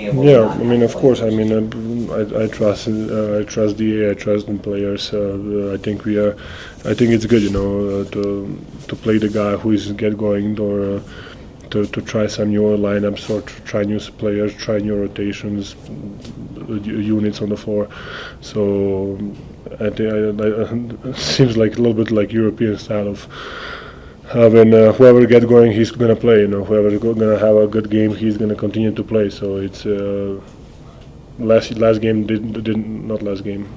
Yeah, I mean, of course. I mean, I trust DA. I trust the players. I think we are. I think it's good, to play the guy who is get going or to try some newer lineups or to try new players, try new rotations, units on the floor. So I think it seems like a little bit like European style of. When whoever get going, he's gonna play. Whoever gonna have a good game, he's gonna continue to play. So it's last game did not last game.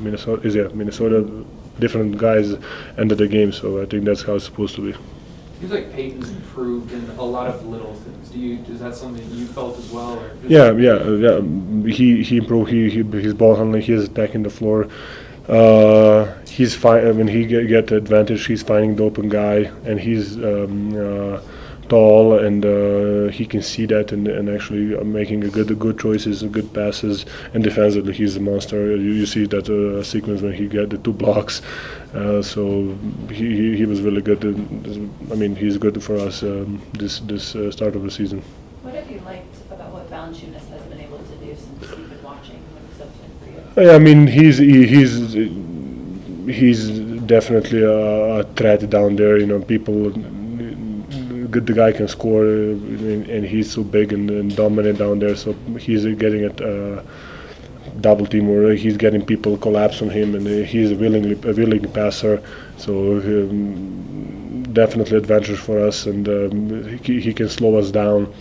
Minnesota is Minnesota. Different guys ended the game, so I think that's how it's supposed to be. Seems like Peyton's improved in a lot of little things. Is that something you felt as well? Or yeah. He improved. His ball handling, his attacking the floor. He's fine when he get the advantage. He's finding the open guy, and he's tall, and he can see that, and actually making good choices, good passes, and defensively he's a monster. You see that sequence when he get the 2 blocks. So he was really good. I mean, he's good for us this start of the season. What have you liked about what Valanciunas has been able to do since you've been watching when he's up for you? I mean, he's definitely a threat down there. People. The guy can score, and he's so big and dominant down there. So he's getting it double team, or he's getting people collapse on him, and he's a willing passer. So definitely advantage for us, and he can slow us down.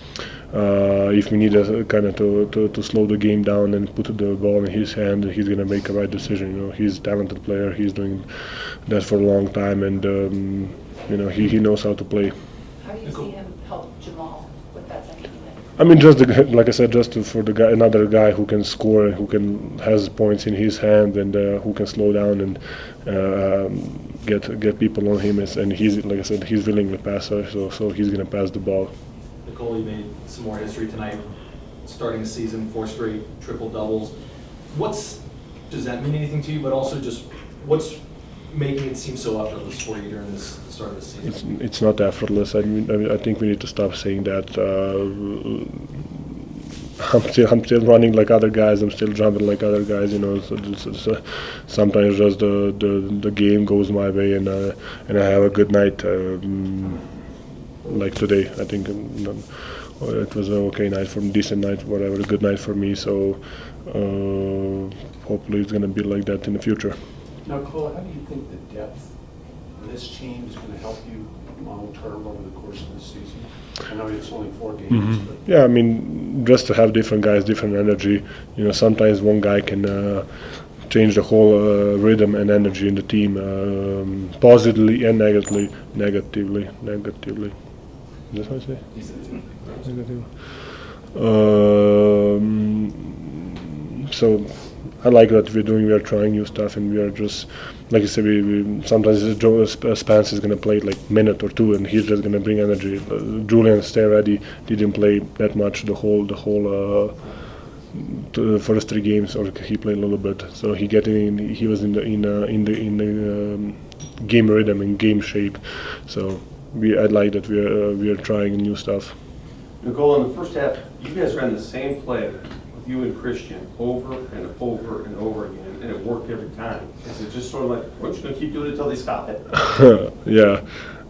If we need a kind of to slow the game down and put the ball in his hand, he's gonna make a right decision. He's a talented player. He's doing that for a long time, and he knows how to play. How do you see him help Jamal with that second unit? I mean, like I said, for the guy, another guy who can score, who has points in his hand, and who can slow down and get people on him. And he's, like I said, he's willing to pass, so he's gonna pass the ball. Nikola, you made some more history tonight, starting the season, 4 straight triple doubles. Does that mean anything to you? But also, just what's making it seem so effortless for you during this start of the season? It's not effortless. I think we need to stop saying that. I'm still running like other guys. I'm still jumping like other guys. So sometimes just the game goes my way, and I have a good night. Like today, I think it was an okay night, decent night, whatever, a good night for me. So hopefully it's gonna be like that in the future. Now, Nikola, how do you think the depth of this team is going to help you long-term over the course of the season? I know it's only 4 games. Mm-hmm. Yeah, I mean, just to have different guys, different energy. Sometimes one guy can change the whole rhythm and energy in the team, positively and negatively. Is that what I say? Negative. So I like that we are trying new stuff, and we are just, like you said, we sometimes Spence is going to play like minute or 2, and he's just going to bring energy. Julian stay ready, didn't play that much the whole the first 3 games, or he played a little bit. So he was in the game rhythm and game shape. So I like that we are trying new stuff. Nikola, in the first half, you guys ran the same play with you and Christian over and over and over again, and it worked every time. Is it just sort of like, we're just going to keep doing it until they stop it? Yeah.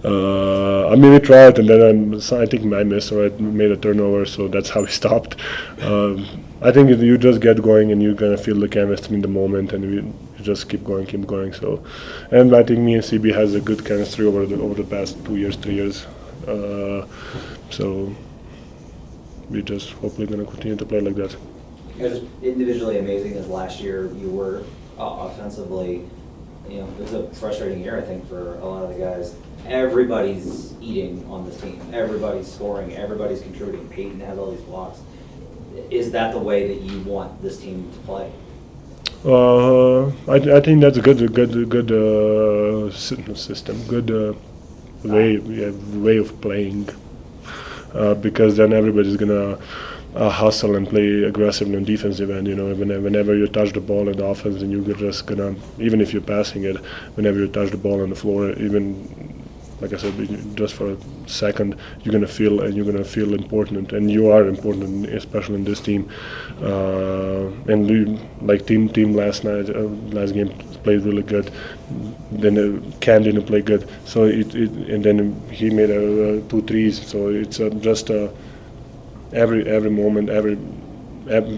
I mean, we tried, and then I think I missed, or I made a turnover, so that's how we stopped. I think you just get going, and you're gonna feel the chemistry in the moment, and you just keep going. So, and I think me and CB has a good chemistry over the past 2 years, 3 years. So we just hopefully gonna continue to play like that. Just individually amazing as last year you were offensively. It was a frustrating year, I think, for a lot of the guys. Everybody's eating on this team. Everybody's scoring. Everybody's contributing. Peyton has all these blocks. Is that the way that you want this team to play? I think that's a good system, good way of playing. Because then everybody's gonna hustle and play aggressively on defensive end. Whenever you touch the ball in the offense, and you're just gonna, even if you're passing it, whenever you touch the ball on the floor, even like I said, just for a second, you're gonna feel important, and you are important, especially in this team. And we, like team last game played really good. Then Cam didn't play good, so and then he made 2 threes. So it's just every moment,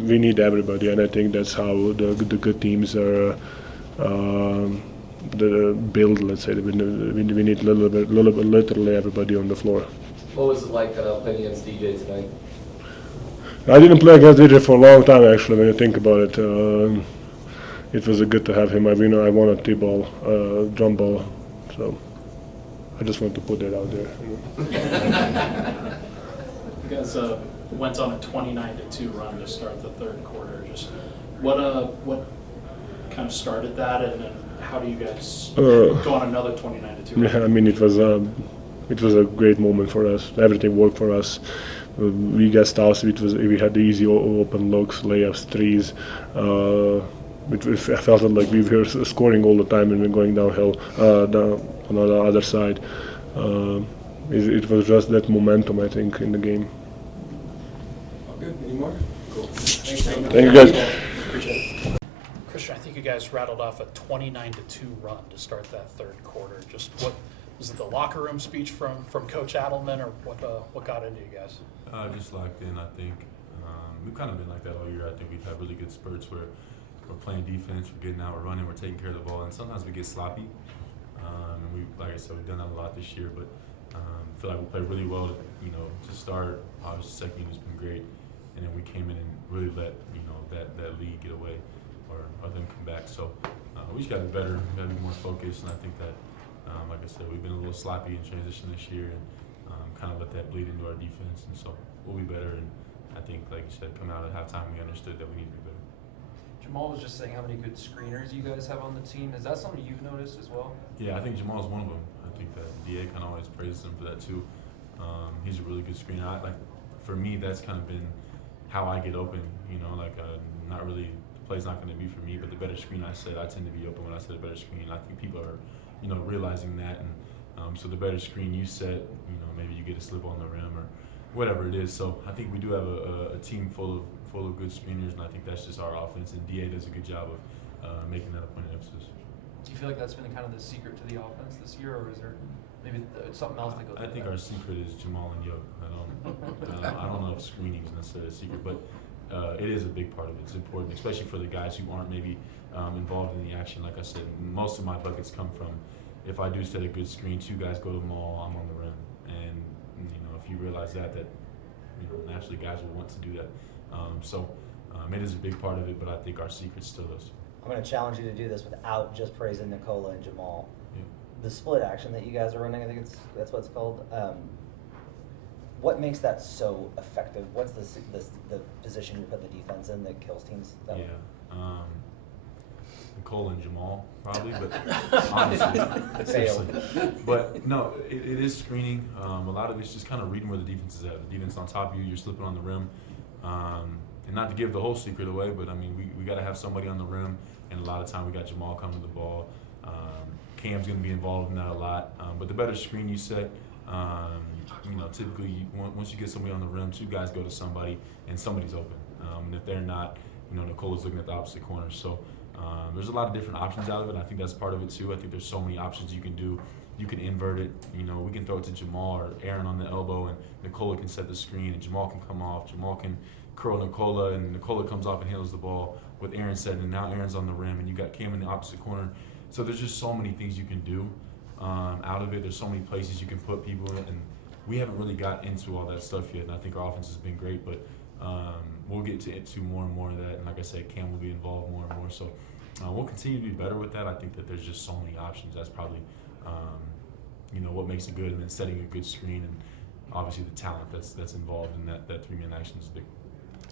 we need everybody, and I think that's how the good teams are. The build, let's say, we need literally everybody on the floor. What was it like playing against DJ tonight? I didn't play against DJ for a long time, actually. When you think about it, it was good to have him. I won a T-ball, drum ball, so I just want to put that out there. You guys went on a 29-2 run to start the third quarter. Just what kind of started that, and then how do you guys go on another 29-2 run? Yeah, I mean, it was a great moment for us. Everything worked for us. We got stops. We had the easy open looks, layups, threes. I felt like we were scoring all the time and going downhill on the other side. It was just that momentum, I think, in the game. All good. Any more? Cool. Thank you, guys. Appreciate it. Christian, I think you guys rattled off a 29-2 run to start that third quarter. Just what was it, the locker room speech from Coach Adelman, or what got into you guys? Just locked in, I think. We've kind of been like that all year. I think we've had really good spurts where we're playing defense, we're getting out, we're running, we're taking care of the ball, and sometimes we get sloppy. And like I said, we've done that a lot this year, but I feel like we played really well to start. Obviously, second unit's been great, and then we came in and really let that lead get away or them come back. So we just got to be better, we got to be more focused, and I think that, like I said, we've been a little sloppy in transition this year, and kind of let that bleed into our defense, and so we'll be better. And I think, like you said, coming out at halftime, we understood that we need to be better. Jamal was just saying how many good screeners you guys have on the team. Is that something you've noticed as well? Yeah, I think Jamal's one of them. I think that DA kind of always praises him for that too. He's a really good screener. For me, that's kind of been how I get open. Not really, the play's not going to be for me, but the better screen I set, I tend to be open when I set a better screen. I think people are, realizing that, and so the better screen you set, maybe you get a slip on the rim or whatever it is. So I think we do have a team full of good screeners, and I think that's just our offense. And DA does a good job of making that a point of emphasis. Do you feel like that's been kind of the secret to the offense this year, or is there maybe something else that goes? I think our secret is Jamal and Yo. I don't know if screening is necessarily a secret, but it is a big part of it. It's important, especially for the guys who aren't maybe involved in the action. Like I said, most of my buckets come from, if I do set a good screen, 2 guys go to the ball, I'm on the rim. And if you realize that naturally guys will want to do that. It is a big part of it, but I think our secret still is. I'm going to challenge you to do this without just praising Nikola and Jamal. Yeah. The split action that you guys are running, I think that's what it's called. What makes that so effective? What's the position you put the defense in that kills teams? Nikola and Jamal, probably, but honestly, seriously. But no, it is screening. A lot of it's just kind of reading where the defense is at. The defense on top of you, you're slipping on the rim. And not to give the whole secret away, but I mean, we got to have somebody on the rim, and a lot of time we got Jamal coming to the ball. Cam's going to be involved in that a lot. But the better screen you set, typically once you get somebody on the rim, 2 guys go to somebody, and somebody's open. And if they're not, Nikola's looking at the opposite corner. So there's a lot of different options out of it. I think that's part of it too. I think there's so many options you can do. You can invert it. We can throw it to Jamal or Aaron on the elbow, and Nikola can set the screen, and Jamal can come off. Jamal can curl Nikola, and Nikola comes off and handles the ball with Aaron setting, and now Aaron's on the rim, and you got Cam in the opposite corner. So there's just so many things you can do out of it. There's so many places you can put people in, and we haven't really got into all that stuff yet, and I think our offense has been great, but we'll get into more and more of that, and like I said, Cam will be involved more and more. So we'll continue to be better with that. I think that there's just so many options. That's probably what makes it good, and then setting a good screen, and obviously the talent that's involved in that 3-man action is big.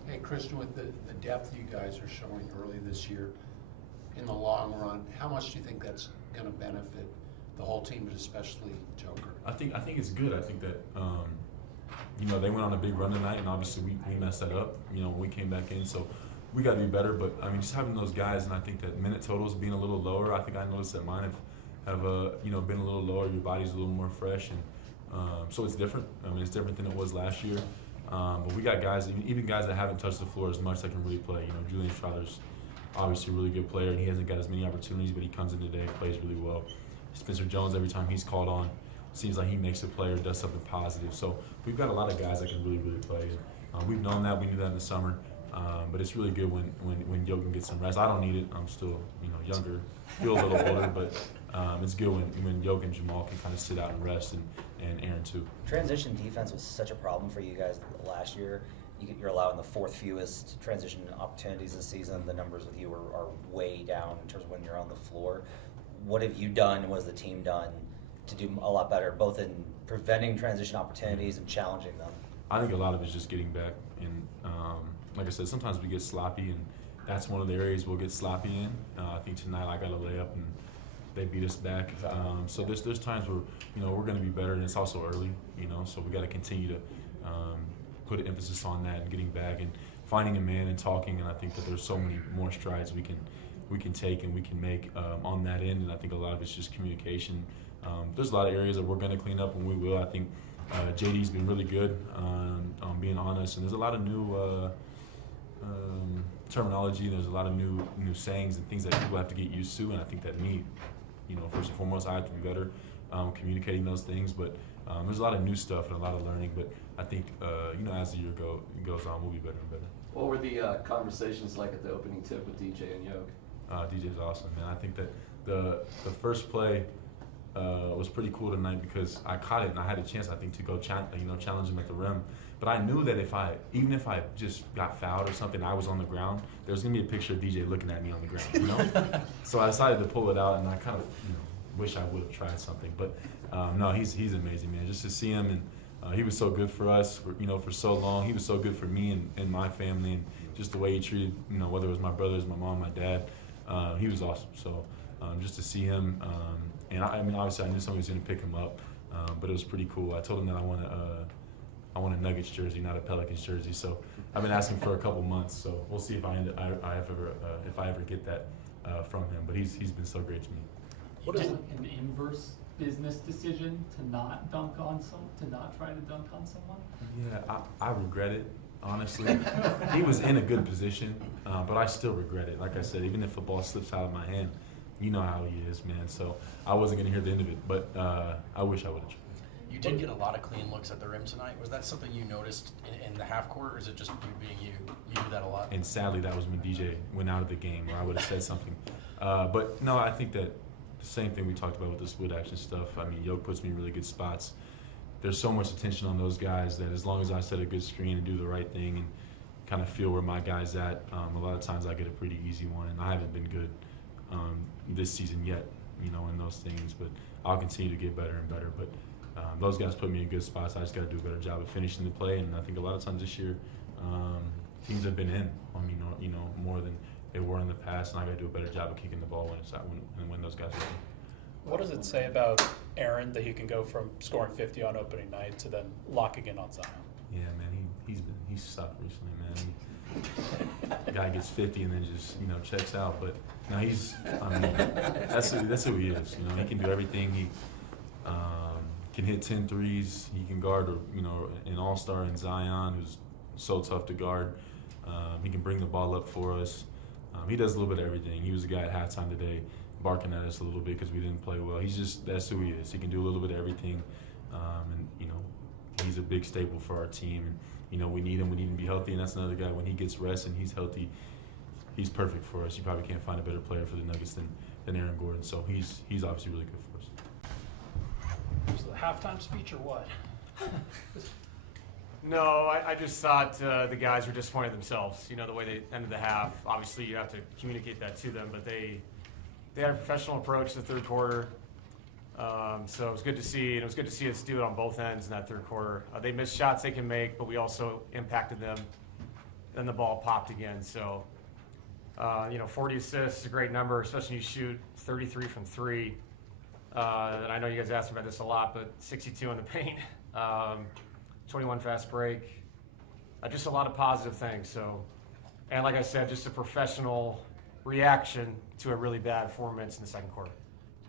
Hey, Christian, with the depth you guys are showing early this year, in the long run, how much do you think that's going to benefit the whole team, but especially Joker? I think it's good. I think that they went on a big run tonight, and obviously we messed that up. When we came back in, so we got to be better. But I mean, just having those guys, and I think that minute totals being a little lower. I think I noticed that mine have been a little lower. Your body's a little more fresh, and so it's different. I mean, it's different than it was last year. But we got guys, even guys that haven't touched the floor as much, that can really play. Julian Strother's obviously a really good player, and he hasn't got as many opportunities, but he comes in today, plays really well. Spencer Jones, every time he's called on, seems like he makes a play or does something positive. So we've got a lot of guys that can really, really play. We've known that. We knew that in the summer. But it's really good when Jokić gets some rest. I don't need it. I'm still younger, feel a little older, but it's good when Jokić and Jamal can kind of sit out and rest, and Aaron too. Transition defense was such a problem for you guys last year. You're allowing the fourth fewest transition opportunities this season. The numbers with you are way down in terms of when you're on the floor. What have you done, what has the team done to do a lot better, both in preventing transition opportunities and challenging them? I think a lot of it's just getting back. And like I said, sometimes we get sloppy, and that's one of the areas we'll get sloppy in. I think tonight I got a layup, and they beat us back. So there's times where we're going to be better, and it's also early. So we got to continue to put an emphasis on that and getting back and finding a man and talking. And I think that there's so many more strides we can take and we can make on that end. And I think a lot of it's just communication. There's a lot of areas that we're going to clean up, and we will. I think JD's been really good on being honest, and there's a lot of new terminology. There's a lot of new sayings and things that people have to get used to, and I think that first and foremost, I have to be better communicating those things. But there's a lot of new stuff and a lot of learning. But I think as the year goes on, we'll be better and better. What were the conversations like at the opening tip with DJ and Jokić? DJ's awesome, man. I think that the first play was pretty cool tonight because I caught it and I had a chance, I think, to go challenge him at the rim. But I knew that even if I just got fouled or something, I was on the ground, there was gonna be a picture of DJ looking at me on the ground, So I decided to pull it out, and I kind of wish I would have tried something. But no, he's amazing, man. Just to see him, and he was so good for us for so long. He was so good for me and my family, and just the way he treated whether it was my brothers, my mom, my dad. He was awesome. So just to see him, and I mean, obviously I knew somebody was going to pick him up, but it was pretty cool. I told him that I want a Nuggets jersey, not a Pelicans jersey. So I've been asking for a couple months. So we'll see if I ever get that from him. But he's been so great to me. What is an inverse business decision to not try to dunk on someone? Yeah, I regret it. Honestly, he was in a good position, but I still regret it. Like I said, even if the ball slips out of my hand, you know how he is, man. So I wasn't going to hear the end of it, but I wish I would have tried. You did get a lot of clean looks at the rim tonight. Was that something you noticed in the half court, or is it just you being you? You do that a lot? And sadly, that was when DJ went out of the game, or I would have said something. But no, I think that the same thing we talked about with the split action stuff. I mean, Jokić puts me in really good spots. There's so much attention on those guys that as long as I set a good screen and do the right thing and kind of feel where my guy's at, a lot of times I get a pretty easy one, and I haven't been good this season yet, in those things, but I'll continue to get better and better. But those guys put me in good spots. I just got to do a better job of finishing the play, and I think a lot of times this year, teams have been in on me, more than they were in the past, and I got to do a better job of kicking the ball when those guys are in. What does it say about Aaron that he can go from scoring 50 on opening night to then locking in on Zion? Yeah, man, he's sucked recently, man. The guy gets 50 and then just checks out, but no, that's who he is. He can do everything. He can hit 10 threes. He can guard an all-star in Zion, who's so tough to guard. He can bring the ball up for us. He does a little bit of everything. He was the guy at halftime today, barking at us a little bit because we didn't play well. That's who he is. He can do a little bit of everything, and he's a big staple for our team. And we need him. We need him to be healthy, and that's another guy. When he gets rest and he's healthy, he's perfect for us. You probably can't find a better player for the Nuggets than Aaron Gordon. So he's obviously really good for us. Was it a halftime speech or what? No, I just thought the guys were disappointed themselves. The way they ended the half. Obviously, you have to communicate that to them, but they had a professional approach to the third quarter. So it was good to see, and it was good to see us do it on both ends in that third quarter. They missed shots they can make, but we also impacted them. Then the ball popped again. So, 40 assists is a great number, especially when you shoot 33 from three. And I know you guys asked about this a lot, but 62 in the paint, 21 fast break, just a lot of positive things. So, and like I said, just a professional reaction to a really bad 4 minutes in the second quarter.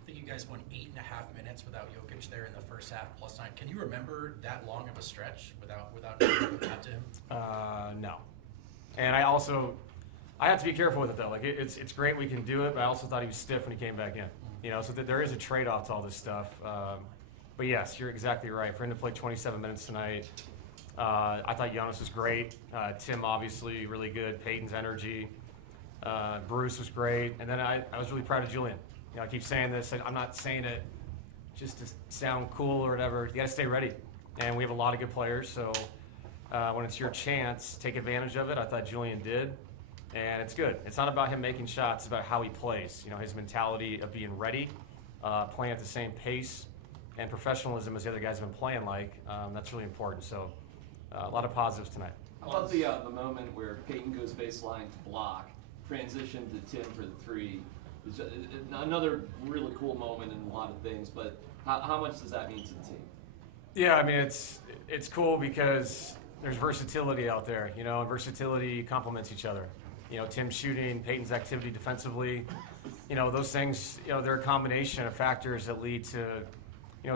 I think you you guys went 8.5 minutes without Jokić there in the first half plus time. Can you remember that long of a stretch without that to him? No. And I have to be careful with it though. Like it's great we can do it, but I also thought he was stiff when he came back in. So that there is a trade-off to all this stuff. But yes, you're exactly right. For him to play 27 minutes tonight, I thought Jonas was great. Tim obviously really good. Peyton's energy. Bruce was great. And then I was really proud of Julian. I keep saying this. I'm not saying it just to sound cool or whatever. You got to stay ready. And we have a lot of good players. So when it's your chance, take advantage of it. I thought Julian did. And it's good. It's not about him making shots. It's about how he plays. His mentality of being ready, playing at the same pace, and professionalism as the other guys have been playing like. That's really important. So a lot of positives tonight. How about the moment where Peyton goes baseline to block, transition to Tim for the three? It's just, another really cool moment in a lot of things, but how much does that mean to the team? Yeah, I mean, it's cool because there's versatility out there, and versatility complements each other. Tim shooting, Peyton's activity defensively, those things, they're a combination of factors that lead to,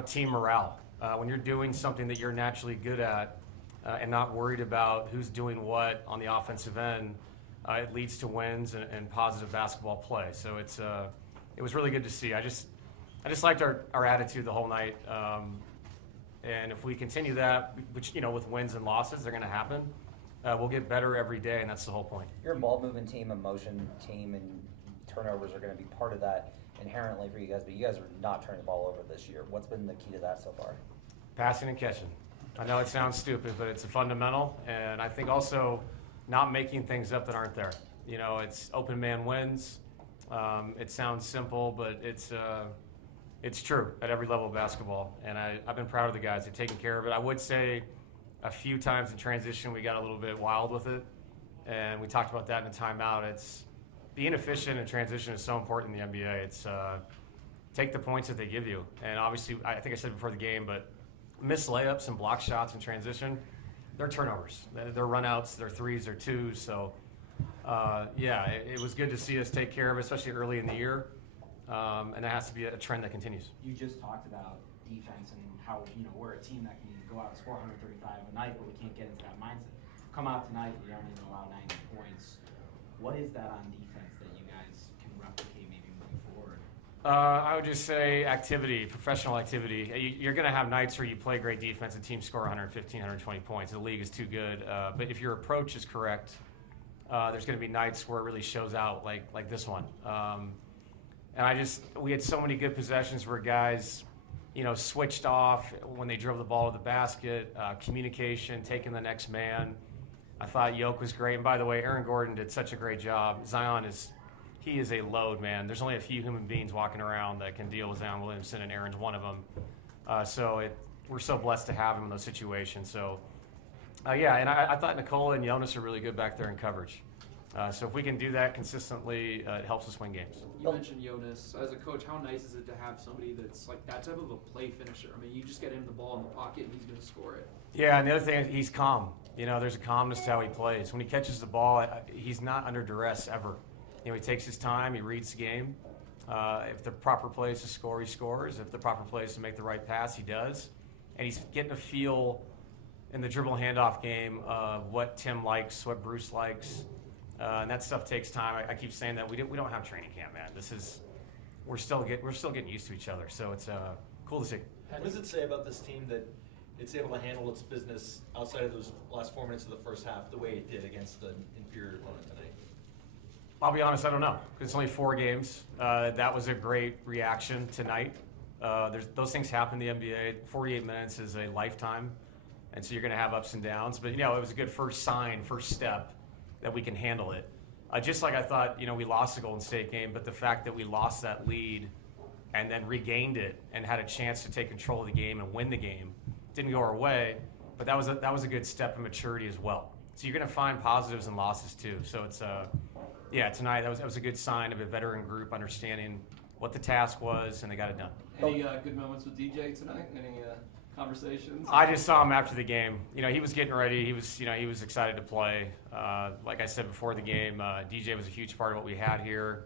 team morale. When you're doing something that you're naturally good at and not worried about who's doing what on the offensive end, it leads to wins and positive basketball play. So it was really good to see. I just liked our attitude the whole night. And if we continue that, which, with wins and losses, they're going to happen, we'll get better every day, and that's the whole point. You're a ball movement team, a motion team, and turnovers are going to be part of that inherently for you guys, but you guys are not turning the ball over this year. What's been the key to that so far? Passing and catching. I know it sounds stupid, but it's a fundamental, and I think also not making things up that aren't there. It's open man wins. It sounds simple, but it's true at every level of basketball, and I've been proud of the guys. They've taken care of it. I would say a few times in transition we got a little bit wild with it, and we talked about that in a timeout. It's being efficient in transition is so important in the NBA. It's take the points that they give you, and obviously I think I said before the game, but missed layups and block shots in transition, they're turnovers. They're runouts, they're threes, they're twos. So it was good to see us take care of it, especially early in the year, and that has to be a trend that continues. You just talked about defense and how we're a team that can go out and score 135 a night, but we can't get into that mindset. Come out tonight, we aren't even allowed 90 points. What is that on defense that you guys can replicate maybe moving forward? I would just say activity, professional activity. You're going to have nights where you play great defense and teams score 115, 120 points. The league is too good. But if your approach is correct, there's going to be nights where it really shows out like this one. And we had so many good possessions where guys, switched off when they drove the ball to the basket, communication, taking the next man. I thought Jokić was great. And by the way, Aaron Gordon did such a great job. Zion is a load, man. There's only a few human beings walking around that can deal with Zion Williamson, and Aaron's one of them. We're so blessed to have him in those situations. So, and I thought Nikola and Jonas are really good back there in coverage. So if we can do that consistently, it helps us win games. You mentioned Jonas. As a coach, how nice is it to have somebody that's like that type of a play finisher? I mean, you just get him the ball in the pocket and he's going to score it. Yeah, and the other thing is he's calm. There's a calmness to how he plays. When he catches the ball, he's not under duress ever. He takes his time. He reads the game. If the proper play is to score, he scores. If the proper play is to make the right pass, he does. And he's getting a feel in the dribble handoff game of what Tim likes, what Bruce likes. And that stuff takes time. I keep saying that we don't have training camp, man. We're still getting used to each other. So it's cool to see. What does it say about this team that it's able to handle its business outside of those last 4 minutes of the first half the way it did against an inferior opponent tonight? I'll be honest, I don't know. It's only 4 games. That was a great reaction tonight. Those things happen in the NBA. 48 minutes is a lifetime, and so you're going to have ups and downs. But, it was a good first step that we can handle it. Just like I thought, we lost the Golden State game, but the fact that we lost that lead and then regained it and had a chance to take control of the game and win the game didn't go our way, but that was a good step in maturity as well. So you're going to find positives and losses too. So it's tonight that was a good sign of a veteran group understanding what the task was, and they got it done. Any good moments with DJ tonight? Any conversations? I just saw him after the game. He was getting ready. He was excited to play. Like I said before the game, DJ was a huge part of what we had here.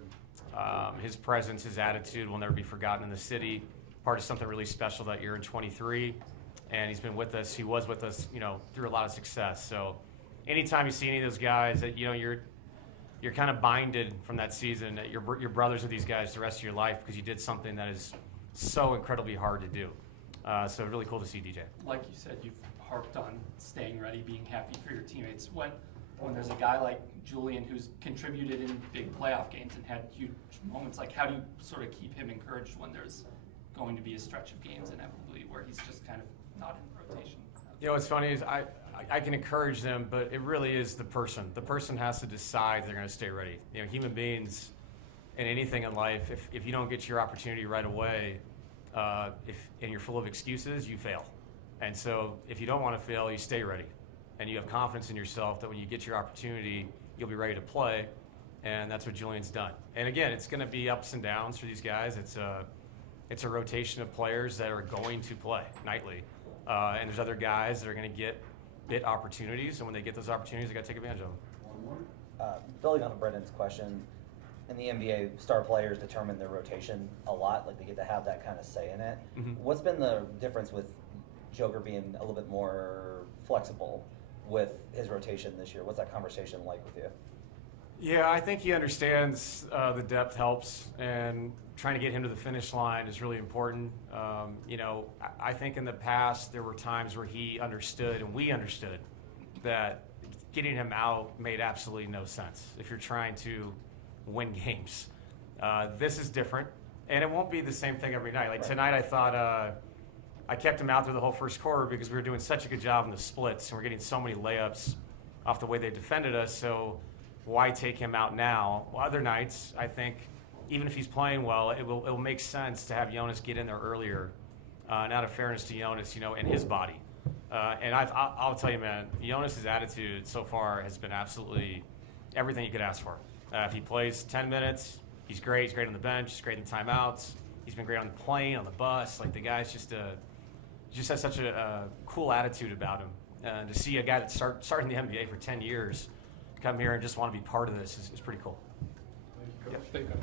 His presence, his attitude will never be forgotten in the city. Part of something really special that year in 23, and he's been with us. He was with us, through a lot of success. So, anytime you see any of those guys, that you're kind of binded from that season. That you're brothers with these guys the rest of your life because you did something that is so incredibly hard to do. So really cool to see DJ. Like you said, you've harped on staying ready, being happy for your teammates. When there's a guy like Julian who's contributed in big playoff games and had huge moments, like how do you sort of keep him encouraged when there's going to be a stretch of games inevitably where he's just kind of not in rotation? What's funny is I can encourage them, but it really is the person. The person has to decide they're going to stay ready. Human beings in anything in life, if you don't get your opportunity right away, and you're full of excuses, you fail. And so if you don't want to fail, you stay ready. And you have confidence in yourself that when you get your opportunity, you'll be ready to play. And that's what Julian's done. And again, it's going to be ups and downs for these guys. It's a rotation of players that are going to play nightly. And there's other guys that are going to get bit opportunities. And when they get those opportunities, they got to take advantage of them. Building on Brendan's question, in the NBA, star players determine their rotation a lot. Like they get to have that kind of say in it. Mm-hmm. What's been the difference with Joker being a little bit more flexible with his rotation this year? What's that conversation like with you? Yeah, I think he understands the depth helps, and trying to get him to the finish line is really important. I think in the past there were times where he understood and we understood that getting him out made absolutely no sense if you're trying to win games. This is different, and it won't be the same thing every night. Like tonight, I thought I kept him out through the whole first quarter because we were doing such a good job in the splits, and we're getting so many layups off the way they defended us. So why take him out now? Well, other nights, I think, even if he's playing well, it will make sense to have Jonas get in there earlier. And out of fairness to Jonas, and his body. And I'll tell you, man, Jonas' attitude so far has been absolutely everything you could ask for. If he plays 10 minutes, he's great. He's great on the bench. He's great in timeouts. He's been great on the plane, on the bus. Like, the guy's just has such a cool attitude about him. And to see a guy that's starting the NBA for 10 years come here and just want to be part of this is pretty cool. Thank you, Coach.